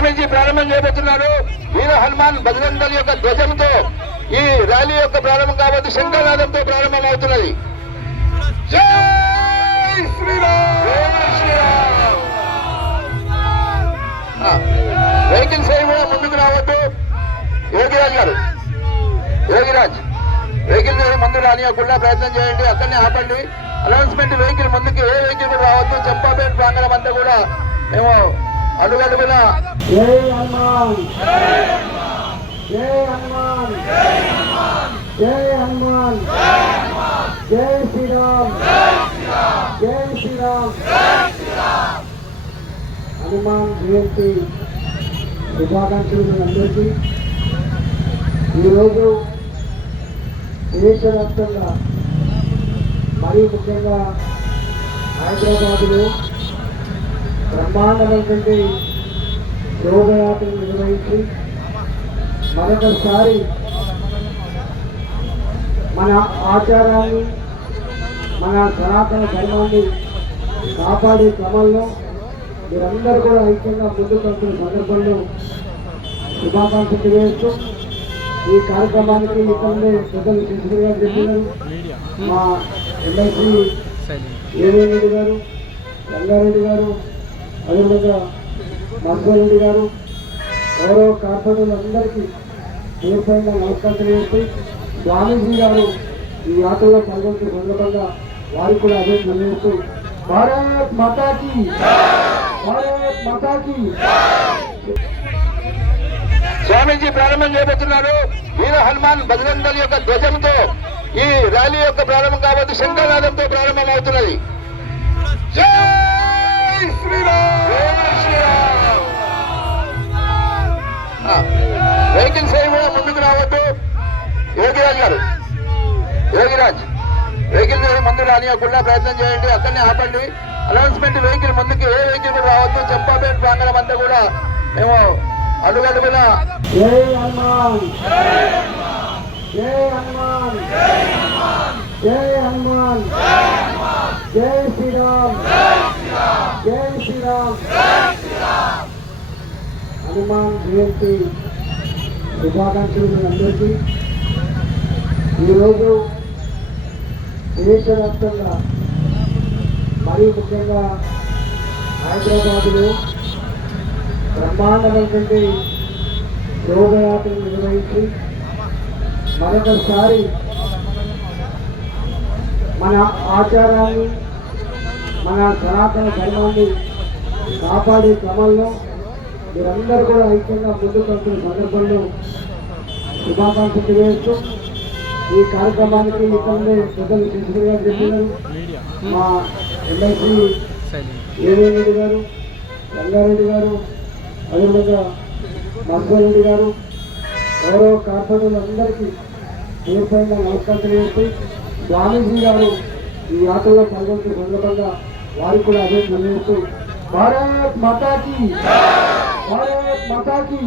స్వామీజీ ప్రారంభం చేయబోతున్నారు. వీర హనుమాన్ బజరంగల్ యొక్క ధ్వజంతో ఈ ర్యాలీ యొక్క ప్రారంభం కాబట్టి శంకరనాథంతో ప్రారంభం అవుతున్నది వెహికల్ శ్రీరామ్ వెహికల్స్ ఏమి కూడా ముందుకు రావద్దు. యోగిరాజ్ గారు యోగిరాజ్ వెహికల్ ఏమి ముందు రానియకుండా ప్రయత్నం చేయండి. అక్కడనే ఆపండి. అనౌన్స్మెంట్ వెహికల్ ముందుకు ఏ వెహికల్ కూడా రావద్దు. చంపాపేట ప్రాంగణం అంతా కూడా మేము అడుగడుగున జై హనుమాన్. జై హనుమాన్. జై హనుమాన్. జై శ్రీరామ్. జై శ్రీరామ్. హనుమాన్ జయంతి శుభాకాంక్షలు అందరికీ. ఈరోజు దేశవ్యాప్తంగా మరీ ముఖ్యంగా హైదరాబాద్లో బ్రహ్మాండమైనటువంటి యోగయాత్రను నిర్వహించి మరొకసారి మన ఆచారాన్ని మన సనాతన ధర్మాన్ని కాపాడే క్రమంలో మీరందరూ కూడా ఐక్యంగా ముందుకు వస్తున్న సందర్భంలో శుభాకాంక్షలు తెలియజేస్తూ ఈ కార్యక్రమానికి ఇక్కడే పెద్దలు శశిధర్ గారు చెప్పినారు. మా ఎమ్మెల్సీ ఏవేరెడ్డి గారు రంగారెడ్డి గారు అదేవిధంగా మధురెడ్డి గారు గౌరవ కార్పొరేటర్లందరికీ పేరుపైన నమస్కారం తెలియజేస్తూ స్వామీజీ గారు ఈ యాత్రలో పాల్గొంటున్న సందర్భంగా వారికి కూడా అదే తెలియజేస్తూ భారత్ మాతాకి భారత్ మాతాకి స్వామీజీ ప్రారంభం చేయబోతున్నారు. వీర హనుమాన్ బజరంగల్ యొక్క ధ్వజంతో ఈ ర్యాలీ యొక్క ప్రారంభం కాబట్టి శంఖనాదంతో ప్రారంభం అవుతున్నది వెహికల్స్ ఏమి కూడా ముందుకు రావద్దు. యోగిరాజ్ గారు యోగిరాజ్ వెహికల్ ఏమి ముందు రానియకుండా ప్రయత్నం చేయండి. అక్కడనే ఆపండి. అనౌన్స్మెంట్ వెహికల్ ముందుకు ఏ వెహికల్ కూడా రావద్దు. చంపాపేట ప్రాంగణం అంతా కూడా మేము అడుగడుగున జై హనుమాన్! జై శ్రీరామ్. జై శ్రీరామ్. హనుమాన్ జయంతి శుభాకాంక్షలు అందరికీ. ఈరోజు దేశవ్యాప్తంగా మరీ ముఖ్యంగా హైదరాబాదులో బ్రహ్మాండమైనటువంటి శోభయాత్రలు నిర్వహించి మరొకసారి మన ఆచారాన్ని మన సనాతన ధర్మాన్ని కాపాడే క్రమంలో మీరందరూ కూడా ఐక్యంగా ముందుకు వస్తున్న సందర్భంలో శుభాకాంక్షలు తెలియజేస్తూ ఈ కార్యక్రమానికి ఇక్కడే పెద్దలు శశిధర్ చెప్పినారు. మా ఎల్ఐసి ఏవేరెడ్డి గారు రంగారెడ్డి గారు అదేవిధంగా మధురెడ్డి గారు గౌరవ కార్పొరేటర్లందరికీ ఏర్పడిన నమస్కారం తెలియజేస్తూ స్వామీజీ గారు ఈ యాత్రలో పాల్గొంటున్న సందర్భంగా వారికి కూడా అదే తెలియజేస్తూ భారత్ మాతాకి భారత్ మాతాకి